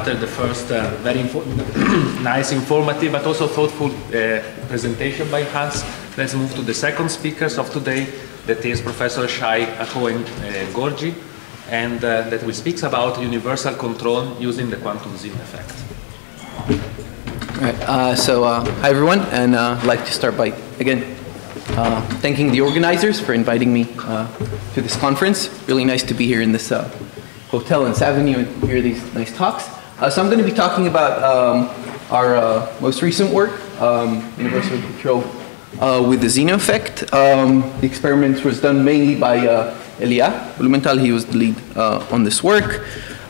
after the first very nice, informative, but also thoughtful presentation by Hans, let's move to the second speakers of today, that is Professor Shay Hacohen-Gourgy, and that will speak about universal control using the quantum Zeno effect. All right, hi everyone, and I'd like to start by, again, thanking the organizers for inviting me to this conference. Really nice to be here in this hotel in Savigny and hear these nice talks. So I'm going to be talking about our most recent work, universal control with the Zeno effect. The experiment was done mainly by Elia Blumenthal. He was the lead on this work,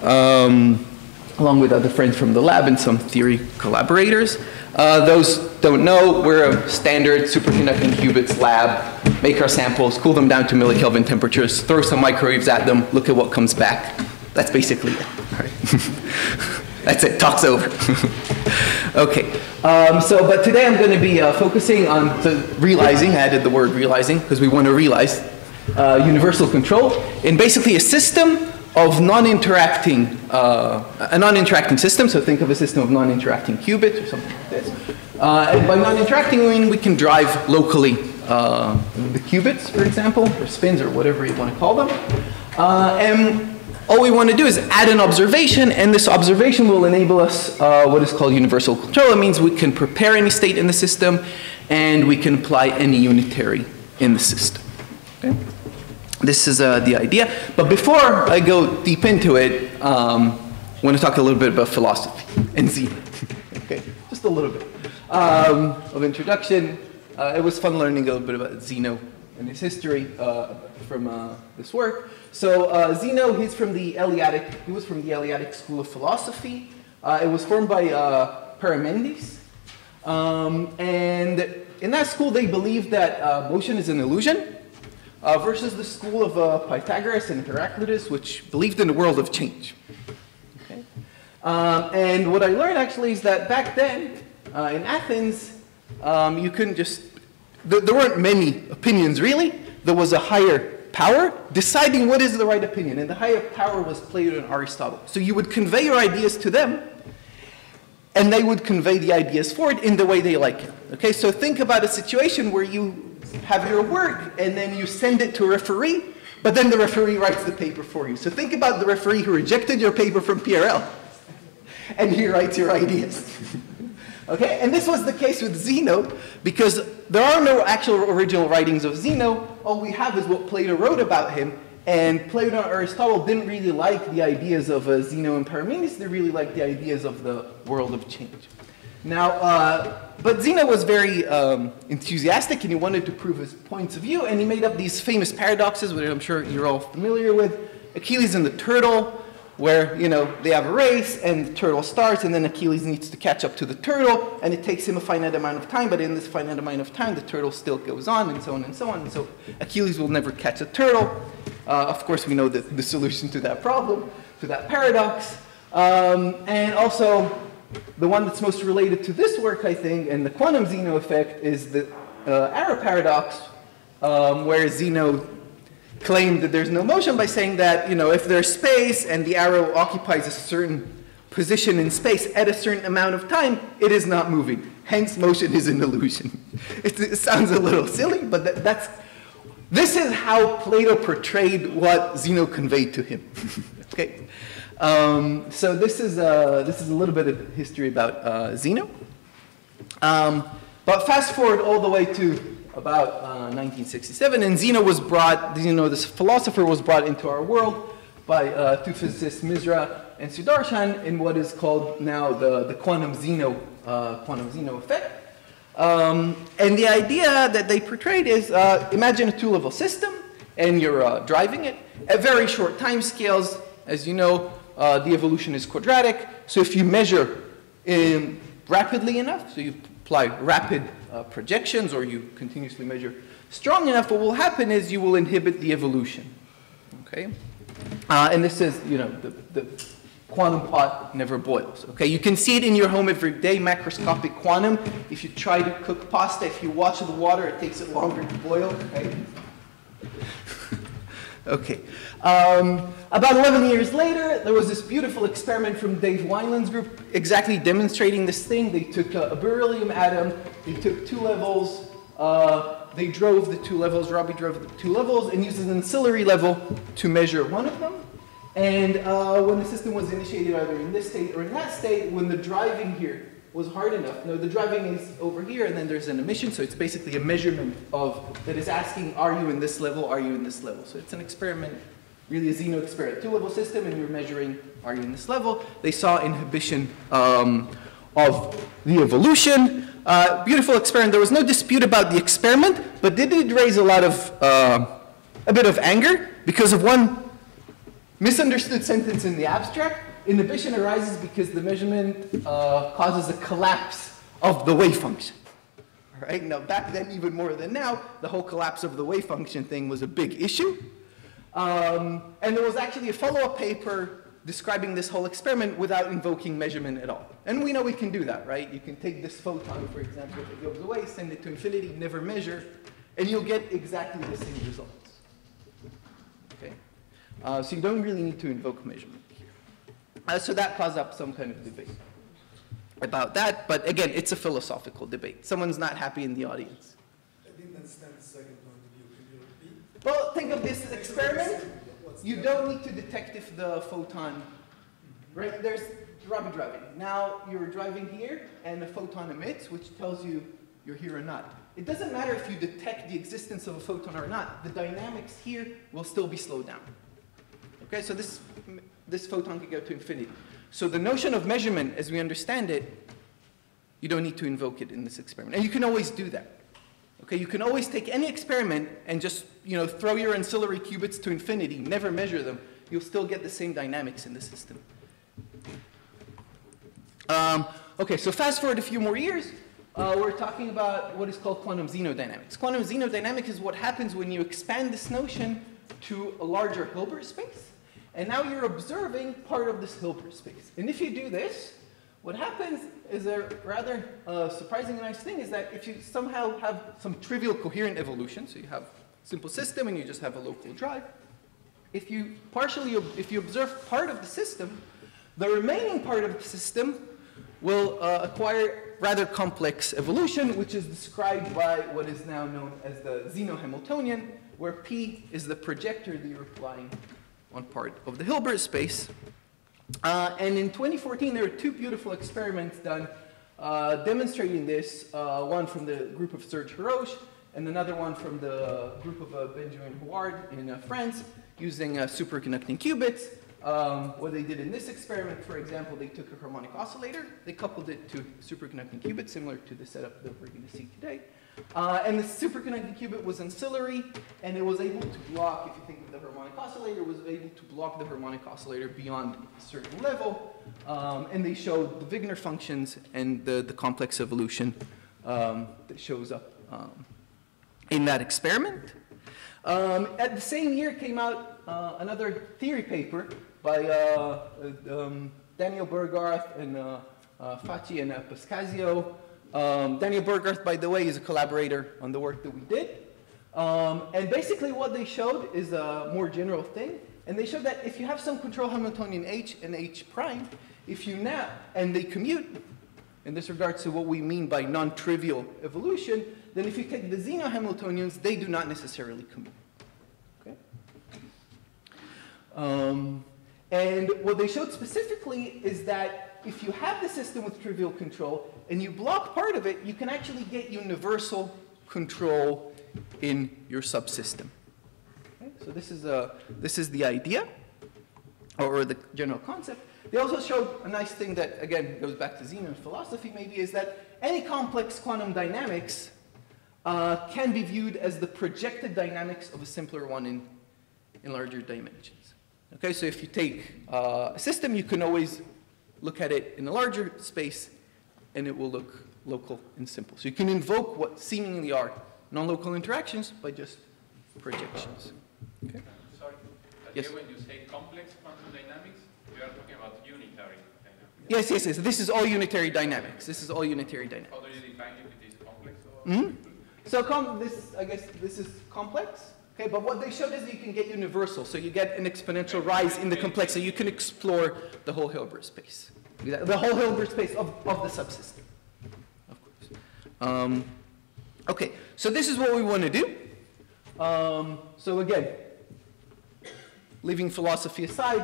along with other friends from the lab and some theory collaborators. Those don't know, we're a standard superconducting qubits lab, make our samples, cool them down to millikelvin temperatures, throw some microwaves at them, look at what comes back. That's basically it. All right. That's it, talk's over. Okay, but today I'm going to be focusing on realizing, I added the word realizing, because we want to realize universal control in basically a system of non-interacting, a non-interacting system, so think of a system of non-interacting qubits or something like this. And by non-interacting, I mean we can drive locally the qubits, for example, or spins, or whatever you want to call them. And all we want to do is add an observation, and this observation will enable us what is called universal control. It means we can prepare any state in the system, and we can apply any unitary in the system. Okay? This is the idea. But before I go deep into it, I want to talk a little bit about philosophy and Zeno. Okay, just a little bit of introduction. It was fun learning a little bit about Zeno and his history from this work. So Zeno, he was from the Eleatic school of philosophy. It was formed by Parmenides. And in that school, they believed that motion is an illusion. Versus the school of Pythagoras and Heraclitus, which believed in a world of change. Okay? And what I learned actually is that back then, in Athens, you couldn't just, there weren't many opinions really. There was a higher power deciding what is the right opinion, and the higher power was Plato and Aristotle. So you would convey your ideas to them, and they would convey the ideas forward in the way they like it. Okay, so think about a situation where you have your work, and then you send it to a referee, but then the referee writes the paper for you. So think about the referee who rejected your paper from PRL, and he writes your ideas. Okay, and this was the case with Zeno, because there are no actual original writings of Zeno. All we have is what Plato wrote about him, and Plato and Aristotle didn't really like the ideas of Zeno and Parmenides. They really liked the ideas of the world of change. Now, but Zeno was very enthusiastic, and he wanted to prove his points of view, and he made up these famous paradoxes, which I'm sure you're all familiar with. Achilles and the turtle, where, you know, they have a race, and the turtle starts, and then Achilles needs to catch up to the turtle, and it takes him a finite amount of time, but in this finite amount of time, the turtle still goes on, and so on and so on. And so Achilles will never catch a turtle. Of course, we know the solution to that problem, to that paradox. And also, the one that's most related to this work, I think, and the quantum Zeno effect is the arrow paradox, where Zeno claimed that there's no motion by saying that, you know, if there's space and the arrow occupies a certain position in space at a certain amount of time, it is not moving. Hence, motion is an illusion. It sounds a little silly, but this is how Plato portrayed what Zeno conveyed to him. Okay. So this is a little bit of history about Zeno. But fast forward all the way to about 1967, and Zeno, this philosopher, was brought into our world by two physicists, Misra and Sudarshan, in what is called now the quantum Zeno effect. And the idea that they portrayed is, imagine a two-level system, and you're driving it at very short time scales. As you know, the evolution is quadratic, so if you measure rapidly enough, so you apply rapid projections, or you continuously measure strong enough, what will happen is you will inhibit the evolution. Okay, and this is, you know, the quantum pot never boils. Okay, you can see it in your home every day, macroscopic quantum. If you try to cook pasta, if you watch the water, it takes it longer to boil. Okay. Okay. About 11 years later, there was this beautiful experiment from Dave Wineland's group exactly demonstrating this thing. They took a beryllium atom, they took two levels, they drove the two levels, Robbie drove the two levels, and used an ancillary level to measure one of them. And when the system was initiated either in this state or in that state, when the driving here was hard enough. No, the driving is over here, and then there's an emission, so it's basically a measurement of that is asking, are you in this level, are you in this level? So it's an experiment, really a Zeno experiment. Two-level system, and you're measuring, are you in this level? They saw inhibition of the evolution. Beautiful experiment. There was no dispute about the experiment, but did it raise a lot of, a bit of anger because of one misunderstood sentence in the abstract? Inhibition arises because the measurement causes a collapse of the wave function. All right? Now, back then, even more than now, the whole collapse of the wave function thing was a big issue. And there was actually a follow-up paper describing this whole experiment without invoking measurement at all. And we know we can do that, right? You can take this photon, for example, if it goes away, send it to infinity, never measure, and you'll get exactly the same results. Okay? So you don't really need to invoke measurement. So that caused up some kind of debate about that. But again, it's a philosophical debate. Someone's not happy in the audience. I didn't understand the second point of view. Can you repeat? Well, think of this experiment. You don't need to detect if the photon, right? There's Robbie driving. Now you're driving here, and a photon emits, which tells you you're here or not. It doesn't matter if you detect the existence of a photon or not. The dynamics here will still be slowed down. Okay, so this photon could go to infinity. So the notion of measurement, as we understand it, you don't need to invoke it in this experiment. And you can always do that. Okay, you can always take any experiment and just throw your ancillary qubits to infinity, never measure them. You'll still get the same dynamics in the system. Okay, so fast forward a few more years. We're talking about what is called quantum xenodynamics. Quantum xenodynamics is what happens when you expand this notion to a larger Hilbert space. And now you're observing part of this Hilbert space. And if you do this, what happens is a rather surprising and nice thing is that if you somehow have some trivial coherent evolution, so you have a simple system and you just have a local drive, if you observe part of the system, the remaining part of the system will acquire rather complex evolution, which is described by what is now known as the Zeno Hamiltonian, where P is the projector that you're applying on part of the Hilbert space. And in 2014, there were two beautiful experiments done demonstrating this, one from the group of Serge Haroche and another one from the group of Benjamin Huard in France using superconducting qubits. What they did in this experiment, for example, they took a harmonic oscillator, they coupled it to superconducting qubits, similar to the setup that we're going to see today. And the superconducting qubit was ancillary, and it was able to block, if you think of the harmonic oscillator, was able to block the harmonic oscillator beyond a certain level. And they showed the Wigner functions and the complex evolution that shows up in that experiment. At the same year came out another theory paper by Daniel Burgarth and Facci and Pascasio. Daniel Burgarth, by the way, is a collaborator on the work that we did. And basically what they showed is a more general thing. And they showed that if you have some control Hamiltonian H and H prime, if you and they commute, in this regards to what we mean by non-trivial evolution, then if you take the Zeno Hamiltonians, they do not necessarily commute. Okay? And what they showed specifically is that if you have the system with trivial control and you block part of it, you can actually get universal control in your subsystem. Okay? So this is the idea, or the general concept. They also showed a nice thing that, again, goes back to Zeno philosophy maybe, is that any complex quantum dynamics can be viewed as the projected dynamics of a simpler one in larger dimensions. Okay, so if you take a system, you can always look at it in a larger space, and it will look local and simple. So you can invoke what seemingly are non-local interactions by just projections. Okay? Sorry, yes. Here when you say complex quantum dynamics, you are talking about unitary dynamics. Yes, yes, yes. This is all unitary dynamics. This is all unitary dynamics. How do you define if it is complex or? Mm-hmm. So I guess this is complex. Okay, but what they showed is that you can get universal, so you get an exponential rise in the complexity. You can explore the whole Hilbert space, the whole Hilbert space of the subsystem, of course. Okay, so this is what we want to do. So again, leaving philosophy aside,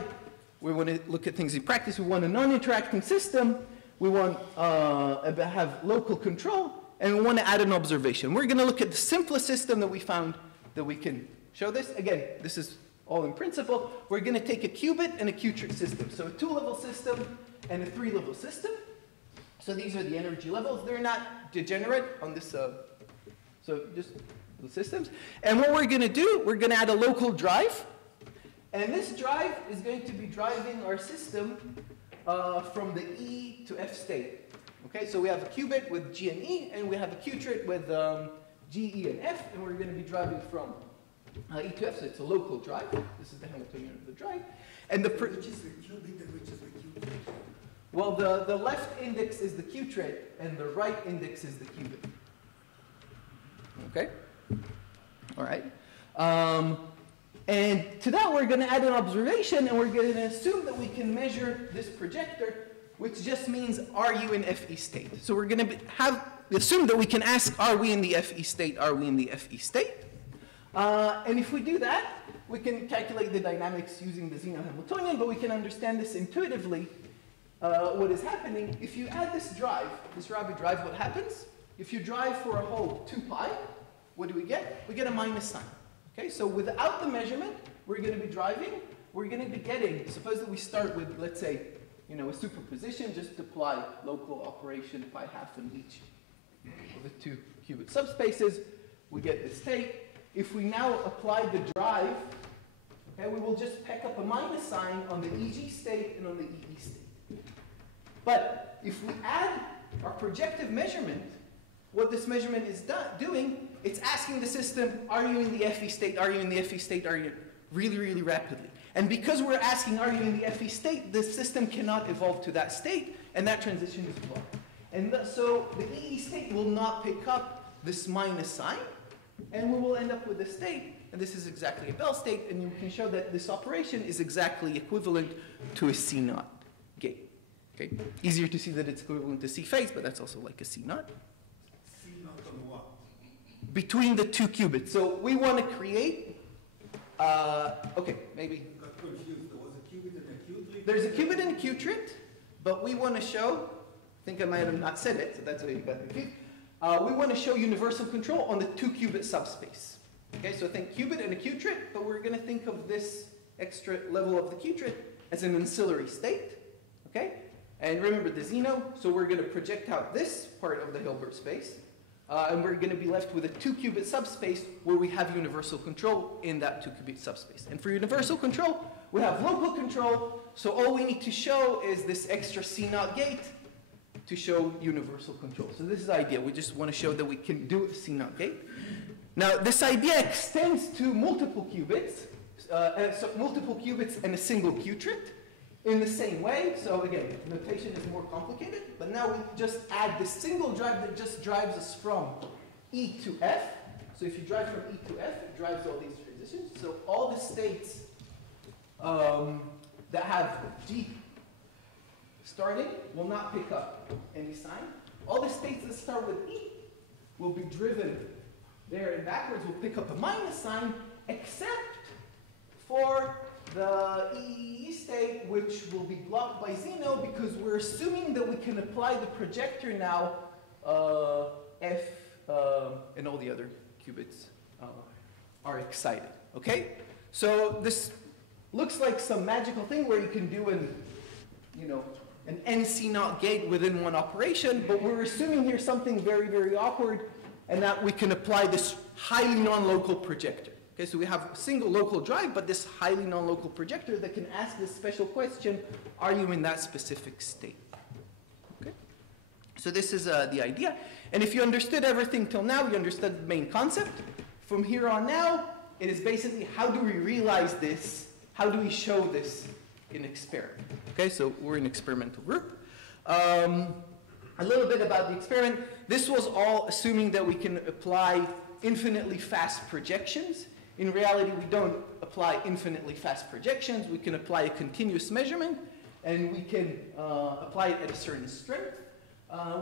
we want to look at things in practice. We want a non-interacting system. We want to have local control, and we want to add an observation. We're going to look at the simplest system that we found that we can show this. Again, this is all in principle. We're going to take a qubit and a qubit system. So a 2-level system and a 3-level system. So these are the energy levels. They're not degenerate on this, so just the systems. And what we're going to do, we're going to add a local drive. And this drive is going to be driving our system from the E to F state. Okay, so we have a qubit with G and E, and we have a qubit with G, E, and F, and we're going to be driving from E to F, so it's a local drive. This is the Hamiltonian of the drive. And which is the qubit and which is the qubit? Well, the left index is the qubit, and the right index is the qubit. Okay? All right. And to that, we're going to add an observation, and we're going to assume that we can measure this projector, which just means, are you in FE state? So we're going to assume that we can ask, are we in the FE state? Are we in the FE state? And if we do that, we can calculate the dynamics using the Zeno Hamiltonian, but we can understand this intuitively, what is happening. If you add this drive, this Rabi drive, what happens? If you drive for a whole 2 pi, what do we get? We get a minus sign. Okay, so without the measurement, we're going to be driving. We're going to be getting, suppose that we start with, let's say, a superposition, just apply local operation pi half in each of the 2 qubit subspaces. We get the state. If we now apply the drive, okay, we will just pick up a minus sign on the EG state and on the EE state. But if we add our projective measurement, what this measurement is doing, it's asking the system, are you in the FE state? Are you in the FE state? Are you really, really rapidly? And because we're asking, are you in the FE state, the system cannot evolve to that state, and that transition is blocked. And so the EE state will not pick up this minus sign, and we will end up with a state, and this is exactly a Bell state, and you can show that this operation is exactly equivalent to a C0 gate. Okay? Easier to see that it's equivalent to C phase, but that's also like a C0. C0 on what? Between the 2 qubits. So we want to create, okay, maybe. I got confused. There was a qubit and a qubit. There's a qubit and a qubit, but we want to show, I think I might have not said it, so that's why you got confused. We want to show universal control on the 2 qubit subspace. Okay, so think qubit and a qubit, but we're going to think of this extra level of the qubit as an ancillary state. Okay? And remember the Zeno, so we're going to project out this part of the Hilbert space, and we're going to be left with a 2 qubit subspace where we have universal control in that 2 qubit subspace. And for universal control, we have local control, so all we need to show is this extra C0 gate to show universal control. So this is the idea. We just want to show that we can do a C0 gate. Now, this idea extends to multiple qubits, so multiple qubits and a single qubit in the same way. So again, notation is more complicated, but now we just add this single drive that just drives us from E to F. So if you drive from E to F, it drives all these transitions. So all the states that have G starting will not pick up any sign. All the states that start with E will be driven there and backwards, will pick up a minus sign, except for the EE state, which will be blocked by Zeno, because we're assuming that we can apply the projector now, F and all the other qubits are excited. Okay? So this looks like some magical thing where you can do an NC0 gate within one operation, but we're assuming here something very, very awkward, and that we can apply this highly non-local projector. Okay, so we have a single local drive, but this highly non-local projector that can ask this special question, are you in that specific state? Okay? So this is the idea. And if you understood everything till now, you understood the main concept. From here on now, it is basically how do we realize this? How do we show this in experiment? Okay, so we're an experimental group. A little bit about the experiment. This was all assuming that we can apply infinitely fast projections In reality, we don't apply infinitely fast projections. We can apply a continuous measurement, and we can apply it at a certain strength.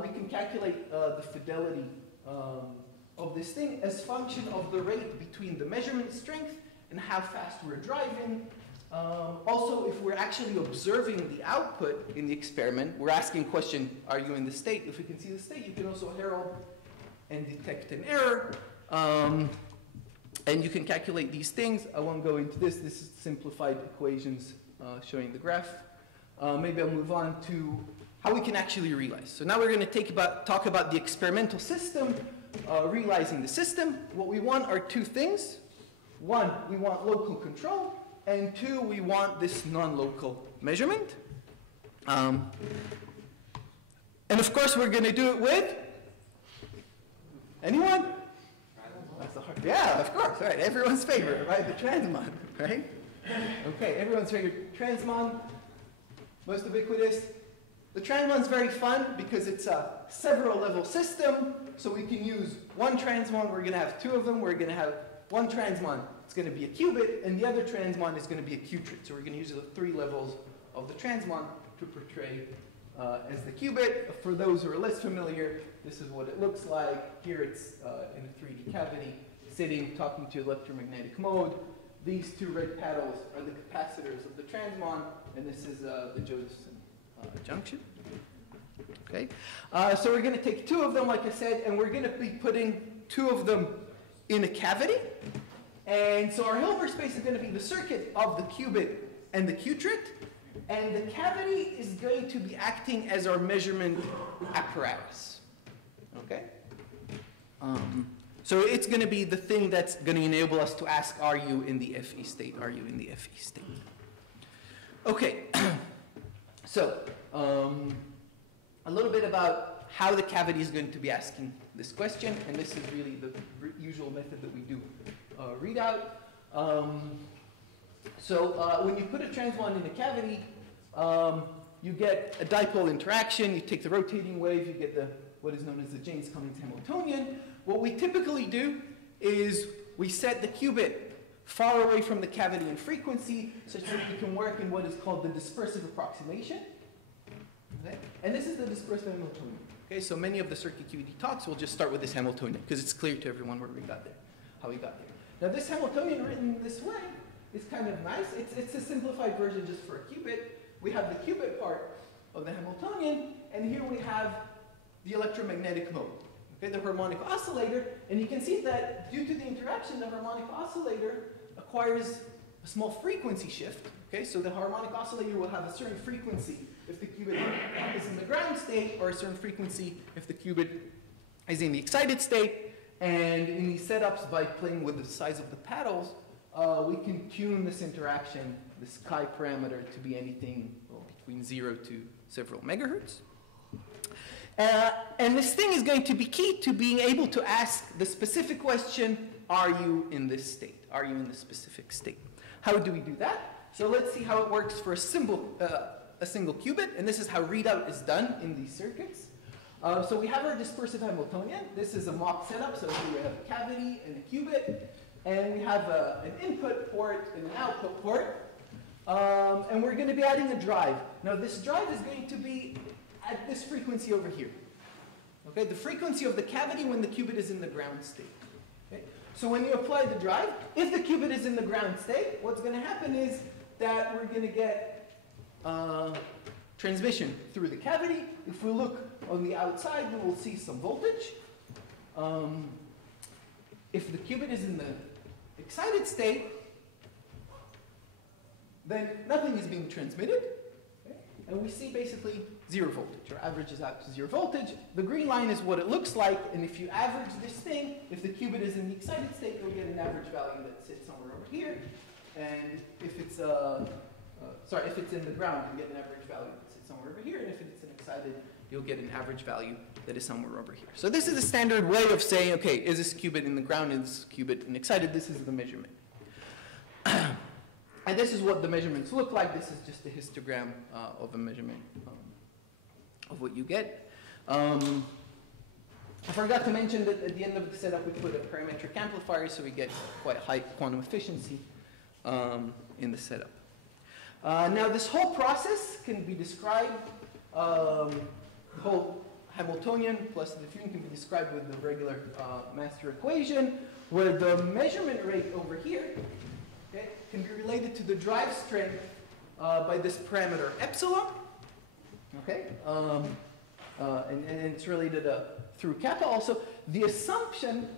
We can calculate the fidelity of this thing as function of the rate between the measurement strength and how fast we're driving. Also, if we're actually observing the output in the experiment, we're asking a question, are you in the state? If we can see the state, you can also herald and detect an error. And you can calculate these things. I won't go into this. This is simplified equations showing the graph. Maybe I'll move on to how we can actually realize. So now we're going to talk about the experimental system, realizing the system. What we want are two things. One, we want local control. And two, we want this non-local measurement. And of course, we're going to do it with anyone? That's the hard. Yeah, of course. Right, everyone's favorite, right? The transmon, right? Okay, everyone's favorite transmon, most ubiquitous. The transmon's very fun because it's a several level system. So we can use one transmon. We're going to have two of them. We're going to have one transmon. It's going to be a qubit, and the other transmon is going to be a qubit. So we're going to use the three levels of the transmon to portray as the qubit. For those who are less familiar, this is what it looks like. Here it's in a 3D cavity, sitting, talking to electromagnetic mode. These two red paddles are the capacitors of the transmon, and this is the Josephson junction. Okay, so we're going to take two of them, like I said, and we're going to be putting two of them in a cavity. And so our Hilbert space is going to be the circuit of the qubit and the qubit. And the cavity is going to be acting as our measurement apparatus. Okay? So it's going to be the thing that's going to enable us to ask, are you in the FE state? Are you in the FE state? Okay. So a little bit about how the cavity is going to be asking this question. And this is really the usual method that we do read out. So when you put a transmon in a cavity, you get a dipole interaction. You take the rotating wave, you get what is known as the Jaynes-Cummings Hamiltonian. What we typically do is we set the qubit far away from the cavity in frequency such that we can work in what is called the dispersive approximation. Okay? And this is the dispersive Hamiltonian. Okay? So many of the circuit QED talks will just start with this Hamiltonian because it's clear to everyone where we got there, how we got there. Now this Hamiltonian written this way is kind of nice. It's a simplified version just for a qubit. We have the qubit part of the Hamiltonian, and here we have the electromagnetic mode, okay, the harmonic oscillator. And you can see that due to the interaction, the harmonic oscillator acquires a small frequency shift. Okay, so the harmonic oscillator will have a certain frequency if the qubit is in the ground state, or a certain frequency if the qubit is in the excited state. And in these setups, by playing with the size of the paddles, we can tune this interaction, this chi parameter, to be anything between 0 to several megahertz. And this thing is going to be key to being able to ask the specific question, are you in this state? Are you in the specific state? How do we do that? So let's see how it works for a single qubit, and this is how readout is done in these circuits. So we have our dispersive Hamiltonian. This is a mock setup, so here we have a cavity and a qubit, and we have an input port and an output port. And we're going to be adding a drive. Now this drive is going to be at this frequency over here. Okay, the frequency of the cavity when the qubit is in the ground state. Okay? So when you apply the drive, if the qubit is in the ground state, what's going to happen is that we're going to get transmission through the cavity. If we look on the outside, we will see some voltage. If the qubit is in the excited state, then nothing is being transmitted. Okay? And we see basically 0 voltage, or averages out to 0 voltage. The green line is what it looks like, and if you average this thing, if the qubit is in the excited state, you'll get an average value that sits somewhere over here. And if it's if it's in the ground, you get an average value that sits somewhere over here. And if it's an excited, you'll get an average value that is somewhere over here. So this is a standard way of saying, okay, is this qubit in the ground? Is this qubit in excited? This is the measurement. And this is what the measurements look like. This is just a histogram of a measurement of what you get. I forgot to mention that at the end of the setup we put a parametric amplifier, so we get quite high quantum efficiency in the setup. Now this whole process can be described, the whole Hamiltonian plus the diffusion can be described with the regular master equation, where the measurement rate over here, okay, can be related to the drive strength by this parameter epsilon, okay, and it's related through kappa also. The assumption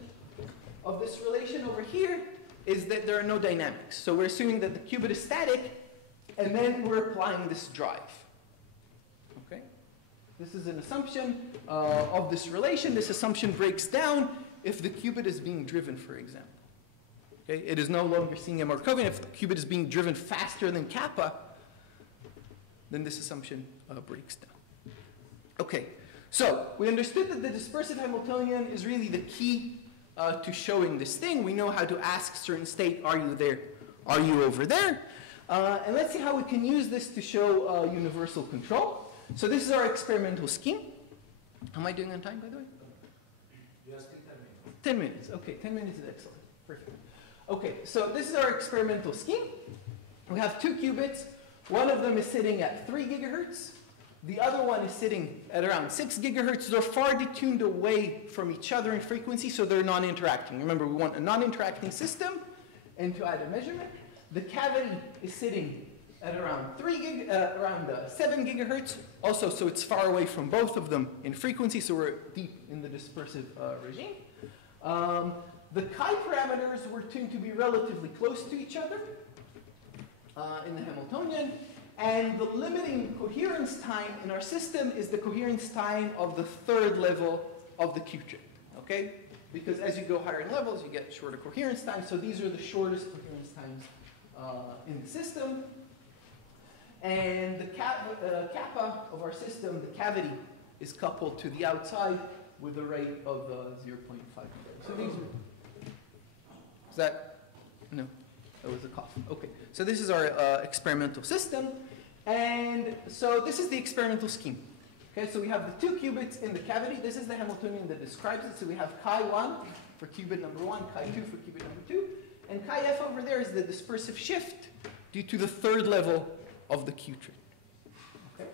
of this relation over here is that there are no dynamics. So we're assuming that the qubit is static, and then we're applying this drive. Okay? This is an assumption of this relation. This assumption breaks down if the qubit is being driven, for example. Okay? It is no longer seeing a Markovian. If the qubit is being driven faster than kappa, then this assumption breaks down. Okay, so we understood that the dispersive Hamiltonian is really the key to showing this thing. We know how to ask certain state, are you there? Are you over there? And let's see how we can use this to show universal control. So this is our experimental scheme. How am I doing on time, by the way? Yes, 10 minutes. 10 minutes. Okay, 10 minutes is excellent. Perfect. Okay, so this is our experimental scheme. We have two qubits. One of them is sitting at 3 gigahertz. The other one is sitting at around 6 gigahertz. They're far detuned away from each other in frequency, so they're non-interacting. Remember, we want a non-interacting system, and to add a measurement. The cavity is sitting at around 7 gigahertz, also, so it's far away from both of them in frequency, so we're deep in the dispersive regime. The chi parameters were tuned to be relatively close to each other in the Hamiltonian, and the limiting coherence time in our system is the coherence time of the third level of the Q-trip, okay? Because as you go higher in levels, you get shorter coherence times, so these are the shortest coherence times in the system. And the kappa of our system, the cavity, is coupled to the outside with a rate of 0.5. So these are, is that, no, that was a cough. Okay, so this is our experimental system. And so this is the experimental scheme. Okay, so we have the 2 qubits in the cavity. This is the Hamiltonian that describes it. So we have chi1 for qubit number 1, chi2 for qubit number 2. And chi f over there is the dispersive shift due to the third level of the Q tree. Okay?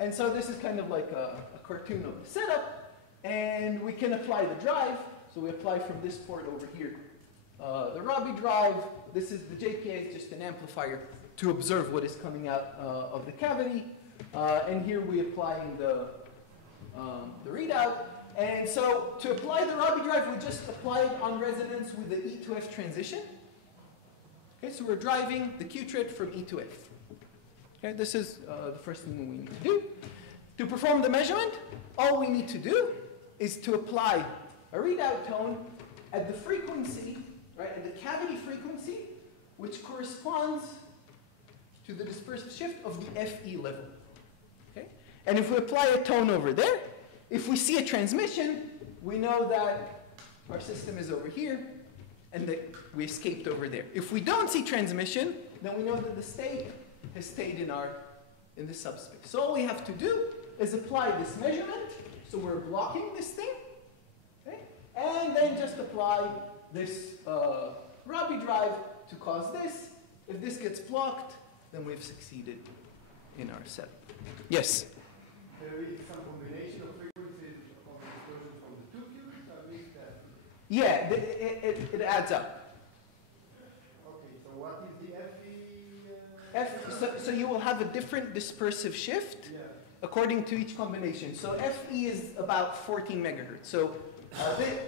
And so this is kind of like a cartoon of the setup. And we can apply the drive. So we apply from this port over here the Rabi drive. This is the JPA, is just an amplifier to observe what is coming out of the cavity. And here we applying the readout. And so to apply the Rabi drive, we just apply it on resonance with the E to F transition. Okay, so we're driving the Q-trit from E to F. Okay, this is the first thing we need to do. To perform the measurement, all we need to do is to apply a readout tone at the frequency, right, at the cavity frequency, which corresponds to the dispersive shift of the FE level. Okay? And if we apply a tone over there, if we see a transmission, we know that our system is over here and that we escaped over there. If we don't see transmission, then we know that the state has stayed in the subspace. So all we have to do is apply this measurement. So we're blocking this thing, okay? And then just apply this Rabi drive to cause this. If this gets blocked, then we've succeeded in our setup. Yes? There is some combination of frequencies of the dispersion from the 2 qubits, at least that. Yeah, it adds up. Okay, so what is the FE? So you will have a different dispersive shift according to each combination. So FE is about 14 megahertz. So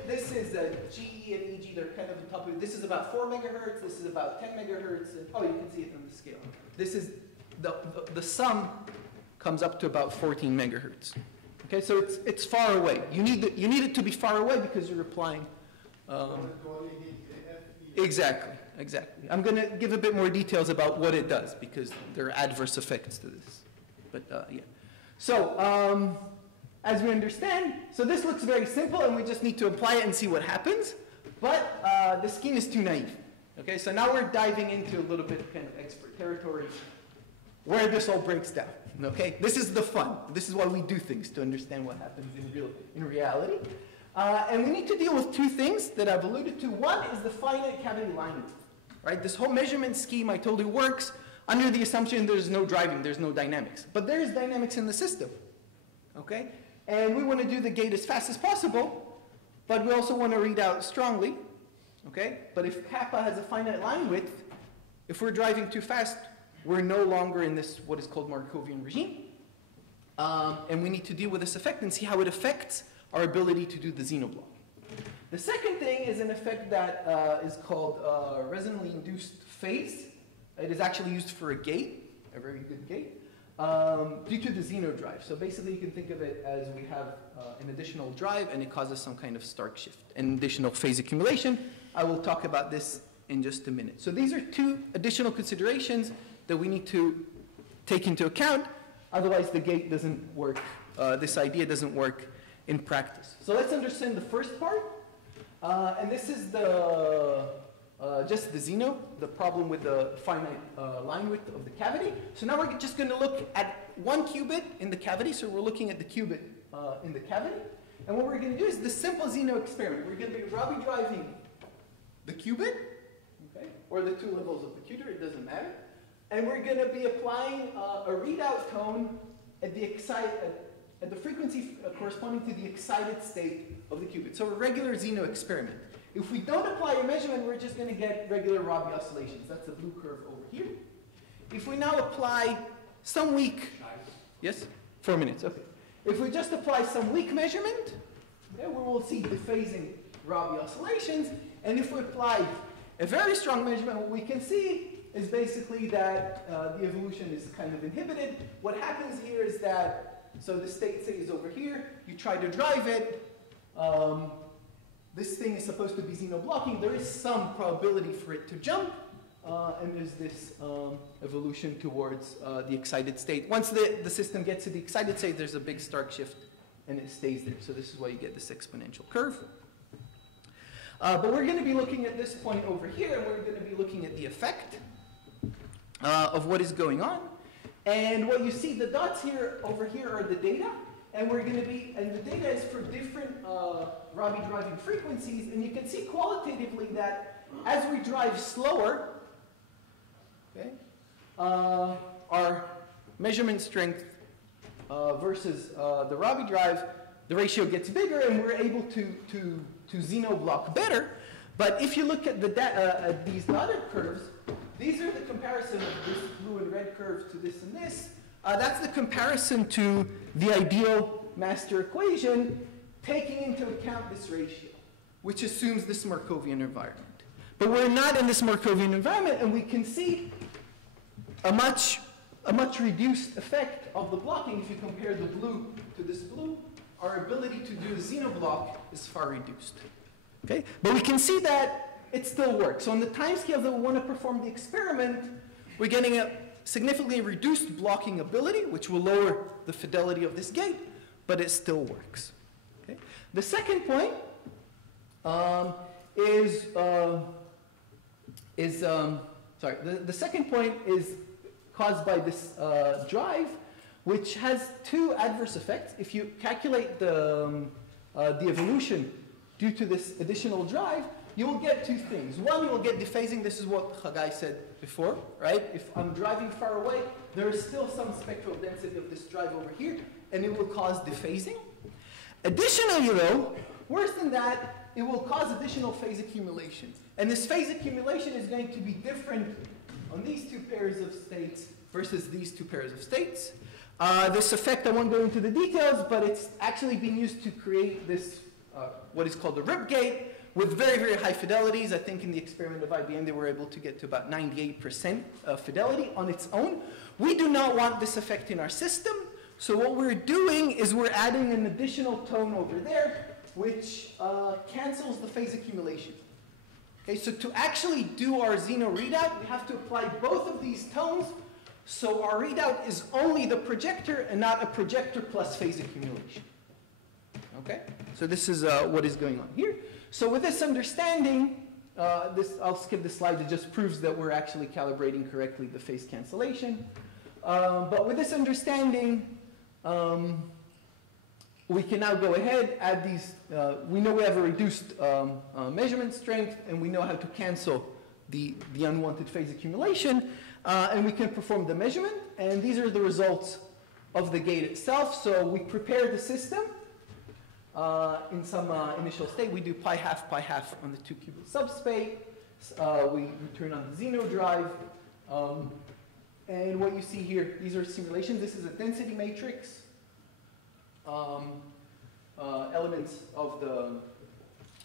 this is GE and EG, they're kind of on top of it. This is about 4 megahertz, this is about 10 megahertz. And, oh, you can see it on the scale. This is, the sum comes up to about 14 megahertz. Okay, so it's far away. You need it to be far away because you're applying. Exactly. I'm going to give a bit more details about what it does because there are adverse effects to this. But yeah. So as we understand, so this looks very simple and we just need to apply it and see what happens. But the scheme is too naive. Okay, so now we're diving into a little bit of kind of expert territory. where this all breaks down. Okay, this is the fun. This is why we do things, to understand what happens in reality. And we need to deal with two things that I've alluded to. One is the finite cavity line width. Right? This whole measurement scheme I told you works under the assumption there's no driving, there's no dynamics. But there is dynamics in the system. Okay? And we want to do the gate as fast as possible, but we also want to read out strongly. Okay? But if kappa has a finite line width, if we're driving too fast, we're no longer in this what is called Markovian regime. And we need to deal with this effect and see how it affects our ability to do the Zeno block. The second thing is an effect that is called resonantly induced phase. It is actually used for a gate, a very good gate, due to the Zeno drive. So basically you can think of it as we have an additional drive and it causes some kind of Stark shift, an additional phase accumulation. I will talk about this in just a minute. So these are two additional considerations that we need to take into account. Otherwise the gate doesn't work, this idea doesn't work in practice. So let's understand the first part. And this is just the Zeno, the problem with the finite line width of the cavity. So now we're just going to look at one qubit in the cavity. So we're looking at the qubit in the cavity. And what we're going to do is this simple Zeno experiment. We're going to be Rabi driving the qubit, okay, or the two levels of the qubit, it doesn't matter. And we're going to be applying a readout tone at the frequency corresponding to the excited state of the qubit. So a regular Zeno experiment. If we don't apply a measurement, we're just going to get regular Rabi oscillations. That's the blue curve over here. If we now apply some weak, yes, 4 minutes, okay. If we just apply some weak measurement, okay, we will see dephasing Rabi oscillations. And if we apply a very strong measurement, what we can see is basically that the evolution is kind of inhibited. What happens here is that, so the state, say, is over here. You try to drive it. This thing is supposed to be Zeno blocking. There is some probability for it to jump. And there's this evolution towards the excited state. Once the system gets to the excited state, there's a big Stark shift, and it stays there. So this is why you get this exponential curve. But we're going to be looking at this point over here, and we're going to be looking at the effect of what is going on. And what you see, the dots here, over here, are the data. And we're going to be, and the data is for different Rabi driving frequencies. And you can see qualitatively that as we drive slower, okay, our measurement strength versus the Rabi drive, the ratio gets bigger, and we're able to Zeno block better. But if you look at these dotted curves, these are the comparison of this blue and red curve to this and this. That's the comparison to the ideal master equation, taking into account this ratio, which assumes this Markovian environment. But we're not in this Markovian environment, and we can see a much reduced effect of the blocking. If you compare the blue to this blue, our ability to do a Zeno block is far reduced. Okay? But we can see that it still works. So on the time scale that we want to perform the experiment, we're getting a significantly reduced blocking ability, which will lower the fidelity of this gate, but it still works. Okay? The second point the second point is caused by this drive, which has two adverse effects. If you calculate the evolution due to this additional drive, you will get two things. One, you will get dephasing. This is what Chagai said before, right? If I'm driving far away, there is still some spectral density of this drive over here, and it will cause dephasing. Additionally, though, worse than that, it will cause additional phase accumulation. And this phase accumulation is going to be different on these two pairs of states versus these two pairs of states. This effect, I won't go into the details, but it's actually being used to create this, what is called a RIP gate, with very, very high fidelities. I think in the experiment of IBM, they were able to get to about 98% fidelity on its own. We do not want this effect in our system. So what we're doing is we're adding an additional tone over there, which cancels the phase accumulation. Okay, so to actually do our Zeno readout, we have to apply both of these tones. So our readout is only the projector and not a projector plus phase accumulation. Okay, so this is what is going on here. So with this understanding, I'll skip this slide. It just proves that we're actually calibrating correctly the phase cancellation. But with this understanding, we can now go ahead, add these, we know we have a reduced measurement strength, and we know how to cancel the unwanted phase accumulation, and we can perform the measurement, and these are the results of the gate itself. So we prepare the system in some initial state. We do pi half on the 2-qubit subspace. We turn on the Zeno drive. And what you see here, these are simulations. This is a density matrix. Elements of the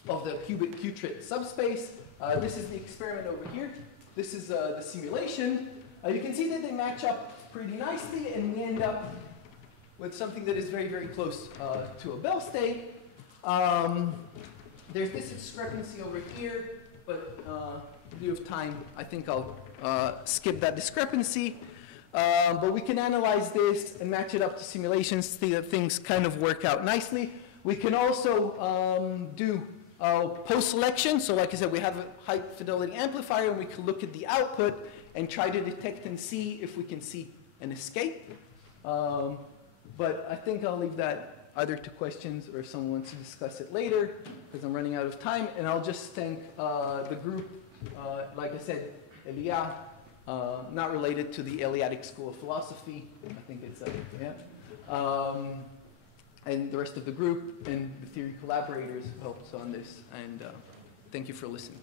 qubit qubit subspace. This is the experiment over here. This is the simulation. You can see that they match up pretty nicely, and we end up with something that is very, very close to a Bell state. There's this discrepancy over here, but in view of time, I think I'll skip that discrepancy. But we can analyze this and match it up to simulations, see that things kind of work out nicely. We can also do post-selection. So like I said, we have a high fidelity amplifier, and we can look at the output and try to detect and see if we can see an escape. But I think I'll leave that either to questions or if someone wants to discuss it later, because I'm running out of time. And I'll just thank the group, like I said, Elia, not related to the Eleatic School of Philosophy. I think it's, and the rest of the group and the theory collaborators who helped on this. And thank you for listening.